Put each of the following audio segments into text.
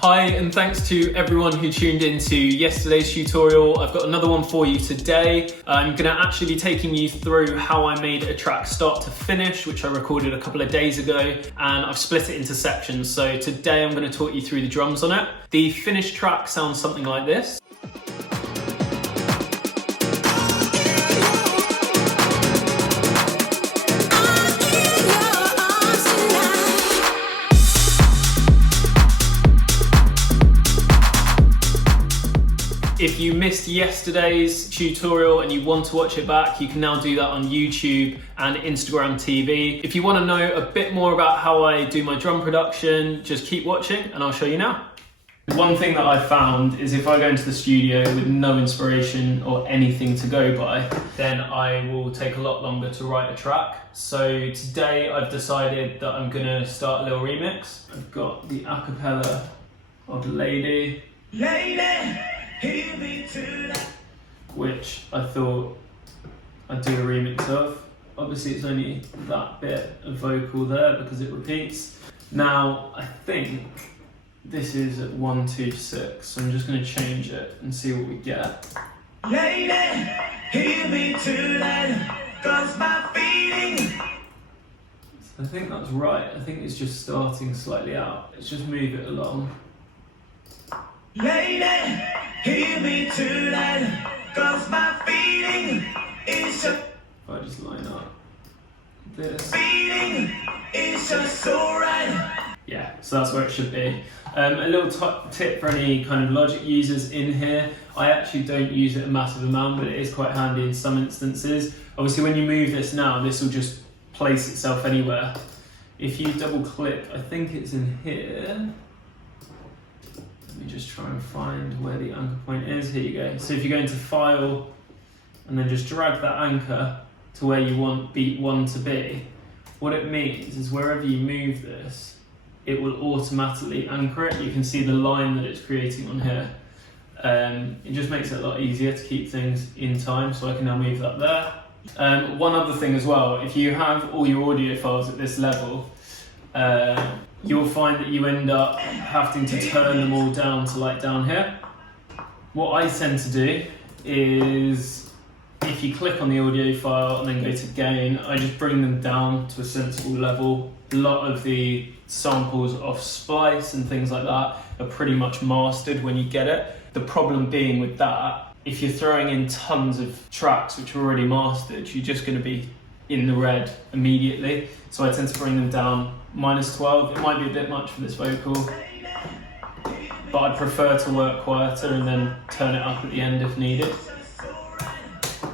Hi, and thanks to everyone who tuned into yesterday's tutorial. I've got another one for you today. I'm gonna actually be taking you through how I made a track start to finish, which I recorded a couple of days ago, and I've split it into sections. So today I'm gonna talk you through the drums on it. The finished track sounds something like this. If you missed yesterday's tutorial and you want to watch it back, you can now do that on YouTube and Instagram TV. If you want to know a bit more about how I do my drum production, just keep watching and I'll show you now. One thing that I found is if I go into the studio with no inspiration or anything to go by, then I will take a lot longer to write a track. So today I've decided that I'm gonna start a little remix. I've got the a cappella of Lady. Which I thought I'd do a remix of. Obviously it's only that bit of vocal there because it repeats. Now I think this is at 1, 2, 6, so I'm just going to change it and see what we get. Lady, hear me tonight, 'cause my feeling. I think that's right. I think it's just starting slightly out. Let's just move it along. Lady, hear me tonight, 'cause my feeling is just... If I just line up this. Feeling is just so right. Yeah, so that's where it should be. A little tip for any kind of Logic users in here. I actually don't use it a massive amount, but it is quite handy in some instances. Obviously when you move this now, this will just place itself anywhere. If you double click, I think it's in here. Let me just try and find where the anchor point is. Here you go. So if you go into File and then just drag that anchor to where you want beat 1 to be, what it means is wherever you move this, it will automatically anchor it. You can see the line that it's creating on here. It just makes it a lot easier to keep things in time, so I can now move that there. One other thing as well, if you have all your audio files at this level, you'll find that you end up having to turn them all down to like down here. What I tend to do is, if you click on the audio file and then go to gain, I just bring them down to a sensible level. A lot of the samples off Splice and things like that are pretty much mastered when you get it. The problem being with that, if you're throwing in tons of tracks which are already mastered, you're just going to be in the red immediately. So I tend to bring them down -12. It might be a bit much for this vocal, but I prefer to work quieter and then turn it up at the end if needed.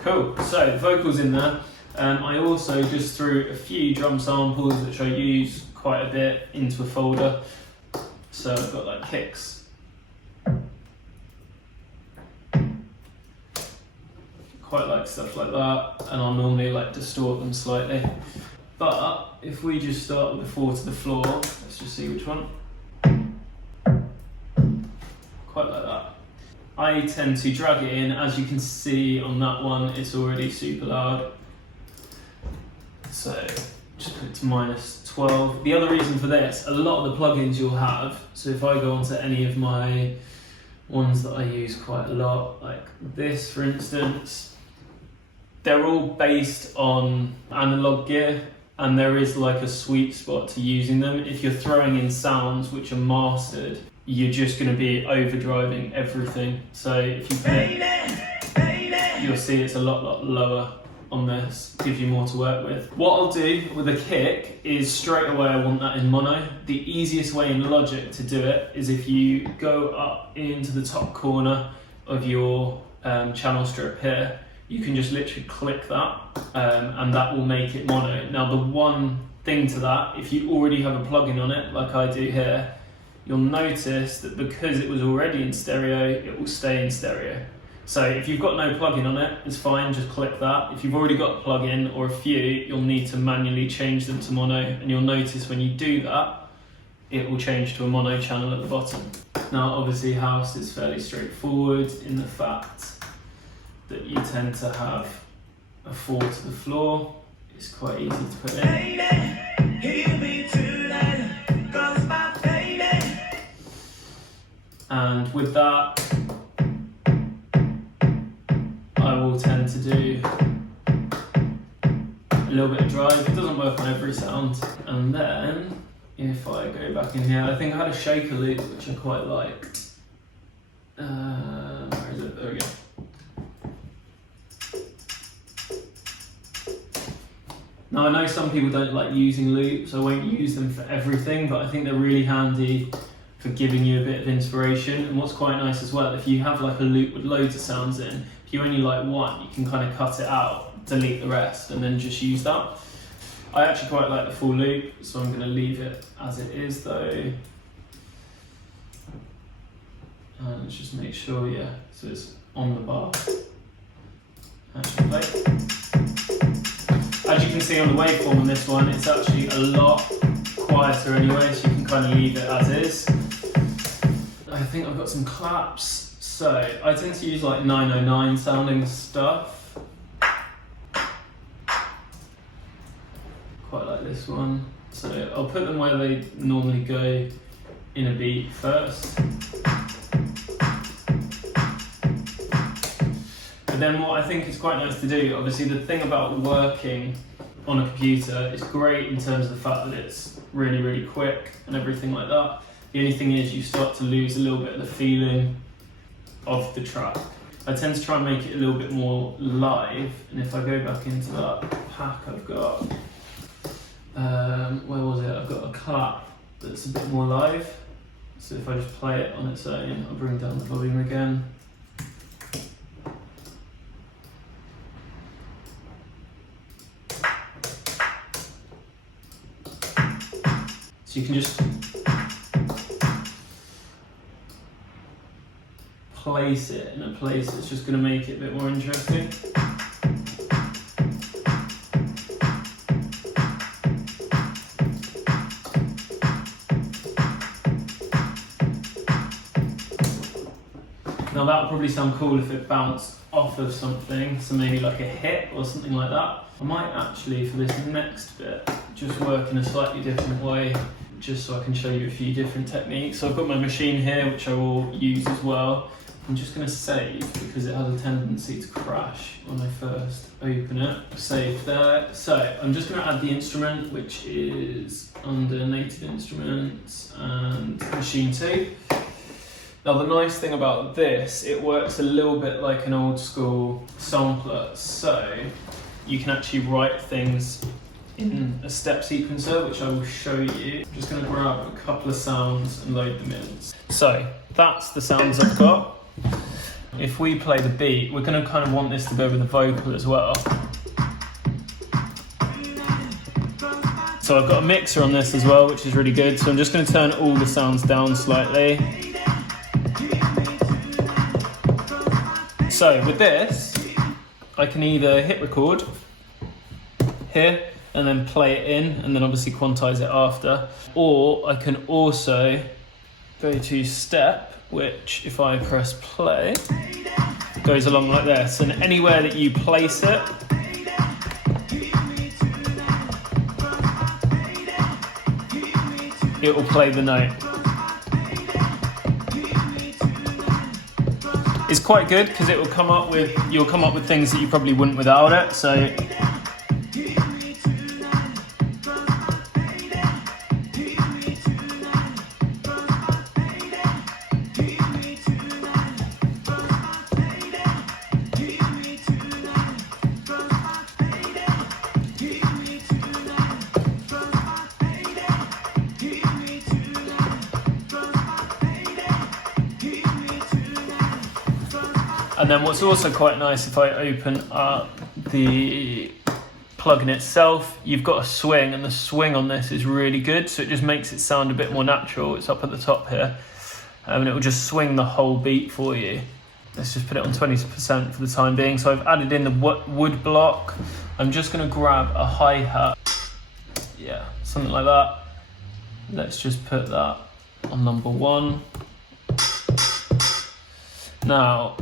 Cool, so the vocals in there. I also just threw a few drum samples which I use quite a bit into a folder. So I've got like kicks. Quite like stuff like that, and I'll normally like distort them slightly. But if we just start with the 4 to the floor, let's just see which one. Quite like that. I tend to drag it in. As you can see on that one, it's already super loud. So just put it to -12. The other reason for this, a lot of the plugins you'll have, so if I go onto any of my ones that I use quite a lot, like this for instance, they're all based on analog gear, and there is like a sweet spot to using them. If you're throwing in sounds which are mastered, you're just going to be overdriving everything. So if you pick, you'll see it's a lot lower on this, gives you more to work with. What I'll do with a kick is straight away I want that in mono. The easiest way in Logic to do it is if you go up into the top corner of your channel strip here, you can just literally click that and that will make it mono. Now the one thing to that, if you already have a plugin on it, like I do here, you'll notice that because it was already in stereo, it will stay in stereo. So if you've got no plugin on it, it's fine, just click that. If you've already got a plugin or a few, you'll need to manually change them to mono, and you'll notice when you do that, it will change to a mono channel at the bottom. Now obviously house is fairly straightforward in the fact that you tend to have a 4 to the floor. It's quite easy to put in. And with that, I will tend to do a little bit of drive. It doesn't work on every sound. And then, if I go back in here, I think I had a shaker loop, which I quite liked. Where is it? There we go. Now I know some people don't like using loops, I won't use them for everything, but I think they're really handy for giving you a bit of inspiration. And what's quite nice as well, if you have like a loop with loads of sounds in, if you only like one, you can kind of cut it out, delete the rest, and then just use that. I actually quite like the full loop, so I'm going to leave it as it is though. And let's just make sure, yeah, so it's on the bar. Action play. As you can see on the waveform on this one, it's actually a lot quieter anyway, so you can kind of leave it as is. I think I've got some claps, so I tend to use like 909 sounding stuff. Quite like this one. So I'll put them where they normally go in a beat first. But then what I think is quite nice to do, obviously the thing about working on a computer is great in terms of the fact that it's really, really quick and everything like that. The only thing is you start to lose a little bit of the feeling of the track. I tend to try and make it a little bit more live, and if I go back into that pack I've got, where was it? I've got a clap that's a bit more live. So if I just play it on its own, I'll bring down the volume again. So you can just place it in a place that's just going to make it a bit more interesting. Now that would probably sound cool if it bounced off of something, so maybe like a hit or something like that. I might actually, for this next bit, just work in a slightly different way, just so I can show you a few different techniques. So I've got my Maschine here, which I will use as well. I'm just going to save, because it has a tendency to crash when I first open it. Save there. So I'm just going to add the instrument, which is under Native Instruments and Maschine 2. Now the nice thing about this, it works a little bit like an old school sampler. So you can actually write things in a step sequencer, which I will show you. I'm just going to grab a couple of sounds and load them in. So that's the sounds I've got. If we play the beat, we're going to kind of want this to go with the vocal as well. So I've got a mixer on this as well, which is really good. So I'm just going to turn all the sounds down slightly. So with this, I can either hit record here and then play it in and then obviously quantize it after, or I can also go to step, which if I press play, goes along like this, and anywhere that you place it, it will play the note. It's quite good because it will come up with, you'll come up with things that you probably wouldn't without it. So and then what's also quite nice, if I open up the plugin itself, you've got a swing, and the swing on this is really good, so it just makes it sound a bit more natural. It's up at the top here, and it will just swing the whole beat for you. Let's just put it on 20% for the time being. So I've added in the wood block. I'm just going to grab a hi-hat, yeah, something like that. Let's just put that on number 1. Now,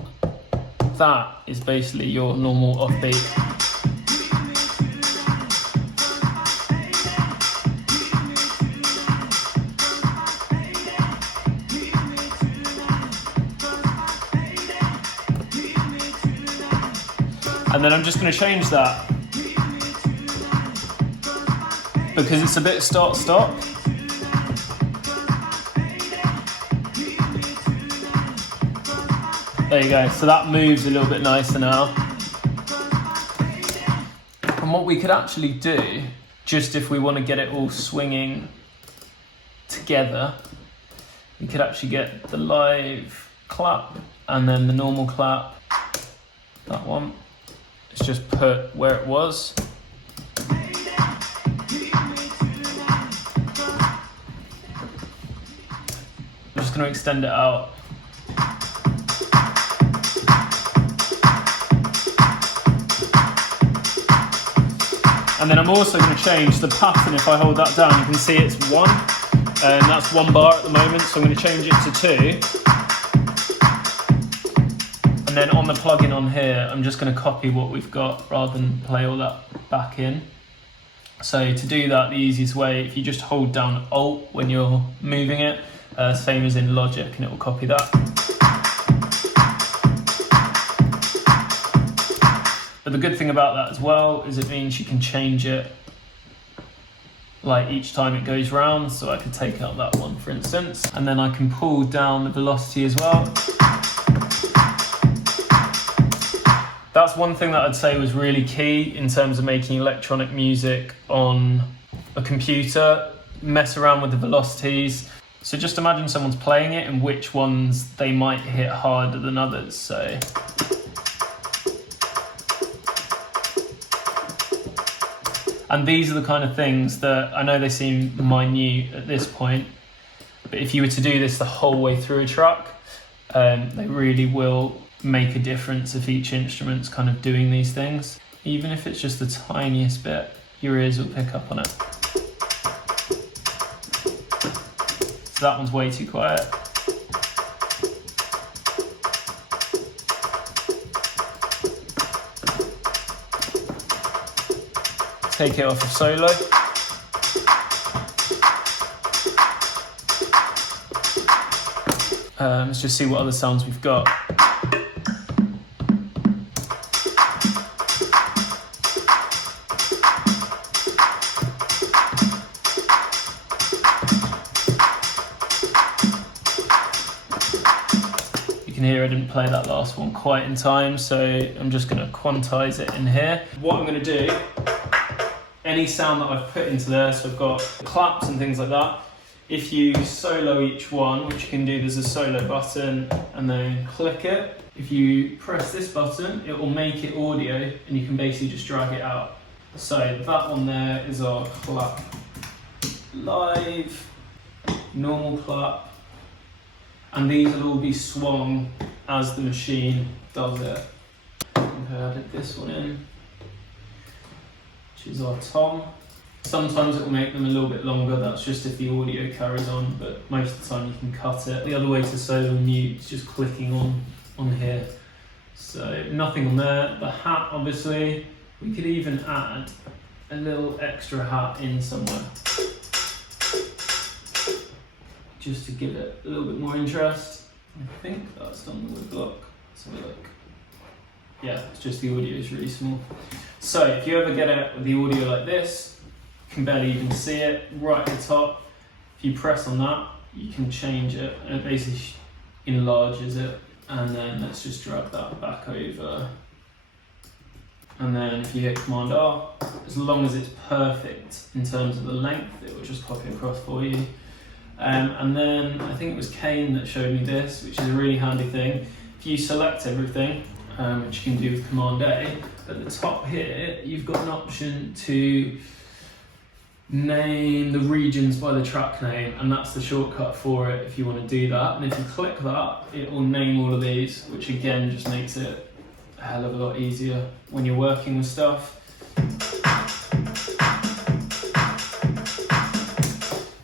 that is basically your normal offbeat. And then I'm just going to change that because it's a bit start-stop. There you go, so that moves a little bit nicer now. And what we could actually do, just if we want to get it all swinging together, we could actually get the live clap and then the normal clap, that one. Let's just put where it was. I'm just going to extend it out. And then I'm also going to change the pattern. If I hold that down, you can see it's 1, and that's 1 bar at the moment, so I'm going to change it to 2. And then on the plugin on here, I'm just going to copy what we've got rather than play all that back in. So to do that, the easiest way, if you just hold down Alt when you're moving it, same as in Logic, and it will copy that. But the good thing about that as well is it means you can change it like each time it goes round. So I could take out that one, for instance, and then I can pull down the velocity as well. That's one thing that I'd say was really key in terms of making electronic music on a computer. Mess around with the velocities. So just imagine someone's playing it and which ones they might hit harder than others. So and these are the kind of things that I know they seem minute at this point, but if you were to do this the whole way through a track, they really will make a difference if each instrument's kind of doing these things. Even if it's just the tiniest bit, your ears will pick up on it. So that one's way too quiet. Take it off of solo. Let's just see what other sounds we've got. You can hear I didn't play that last one quite in time, so I'm just going to quantize it in here. What I'm going to do, any sound that I've put into there, so I've got claps and things like that, if you solo each one, which you can do, there's a solo button and then click it. If you press this button, it will make it audio and you can basically just drag it out. So that one there is our clap. Live, normal clap, and these will all be swung as the machine does it. I think I added this one in, which is our tom. Sometimes it will make them a little bit longer, that's just if the audio carries on, but most of the time you can cut it. The other way to solo and mute is just clicking on here. So nothing on there. The hat, obviously, we could even add a little extra hat in somewhere, just to give it a little bit more interest. I think that's done the wood block. Let's have a look. Yeah, it's just the audio is really small. So if you ever get it with the audio like this, you can barely even see it, right at the top, if you press on that, you can change it, and it basically enlarges it, and then let's just drag that back over. And then if you hit Command R, as long as it's perfect in terms of the length, it will just copy across for you. And then I think it was Kane that showed me this, which is a really handy thing. If you select everything, which you can do with Command A, at the top here, you've got an option to name the regions by the track name, and that's the shortcut for it if you want to do that. And if you click that, it will name all of these, which again just makes it a hell of a lot easier when you're working with stuff.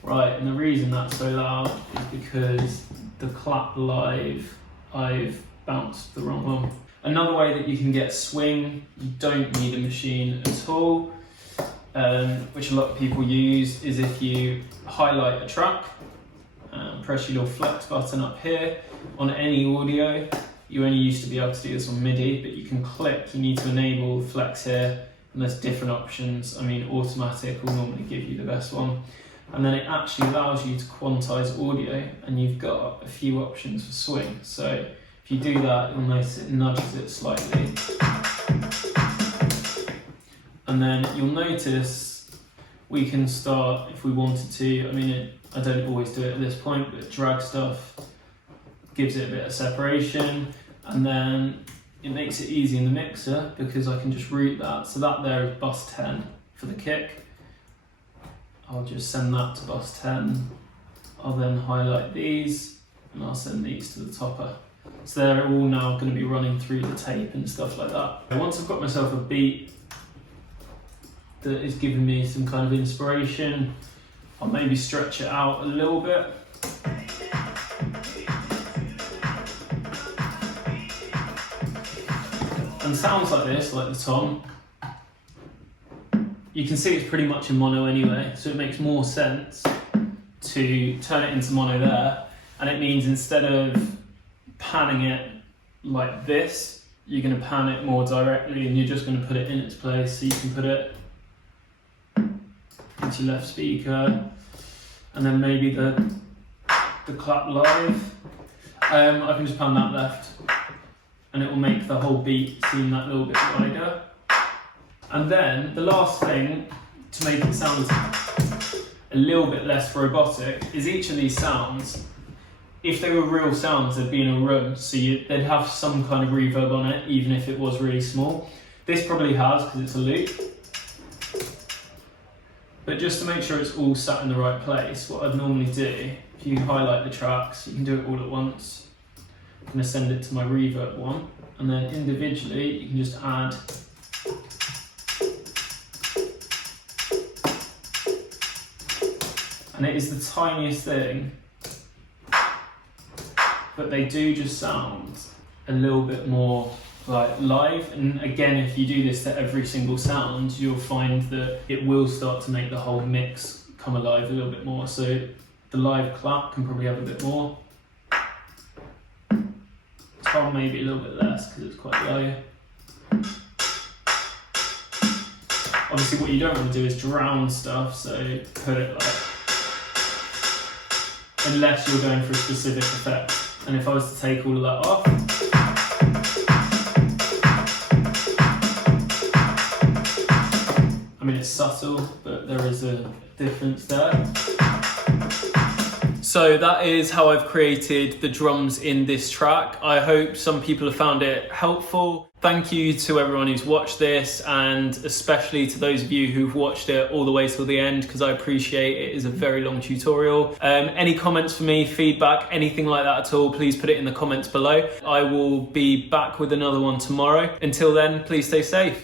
Right, and the reason that's so loud is because the clap live, I've bounced the wrong one. Another way that you can get swing, you don't need a machine at all, which a lot of people use, is if you highlight a track, press your little flex button up here on any audio, you only used to be able to do this on MIDI, but you can click, you need to enable flex here, and there's different options. I mean, automatic will normally give you the best one. And then it actually allows you to quantize audio, and you've got a few options for swing. So if you do that, you'll notice it nudges it slightly. And then you'll notice we can start, if we wanted to, I mean, I don't always do it at this point, but drag stuff, gives it a bit of separation, and then it makes it easy in the mixer because I can just route that. So that there is bus 10 for the kick. I'll just send that to bus 10. I'll then highlight these and I'll send these to the topper. So they're all now going to be running through the tape and stuff like that. And once I've got myself a beat that is giving me some kind of inspiration, I'll maybe stretch it out a little bit. And sounds like this, like the tom, you can see it's pretty much in mono anyway, so it makes more sense to turn it into mono there. And it means instead of panning it like this, you're going to pan it more directly, and you're just going to put it in its place. So you can put it into left speaker, and then maybe the clap live. I can just pan that left, and it will make the whole beat seem that little bit wider. And then the last thing to make it sound a little bit less robotic is each of these sounds, if they were real sounds, they'd be in a room, so they'd have some kind of reverb on it, even if it was really small. This probably has, because it's a loop. But just to make sure it's all sat in the right place, what I'd normally do, if you highlight the tracks, you can do it all at once. I'm going to send it to my reverb one, and then individually you can just add and it is the tiniest thing, but they do just sound a little bit more like live. And again, if you do this to every single sound, you'll find that it will start to make the whole mix come alive a little bit more. So the live clap can probably have a bit more. Tom maybe a little bit less because it's quite low. Obviously what you don't want to do is drown stuff, so put it like, unless you're going for a specific effect. And if I was to take all of that off, I mean, it's subtle, but there is a difference there. So that is how I've created the drums in this track. I hope some people have found it helpful. Thank you to everyone who's watched this, and especially to those of you who've watched it all the way till the end, because I appreciate it is a very long tutorial. Any comments for me, feedback, anything like that at all, please put it in the comments below. I will be back with another one tomorrow. Until then, please stay safe.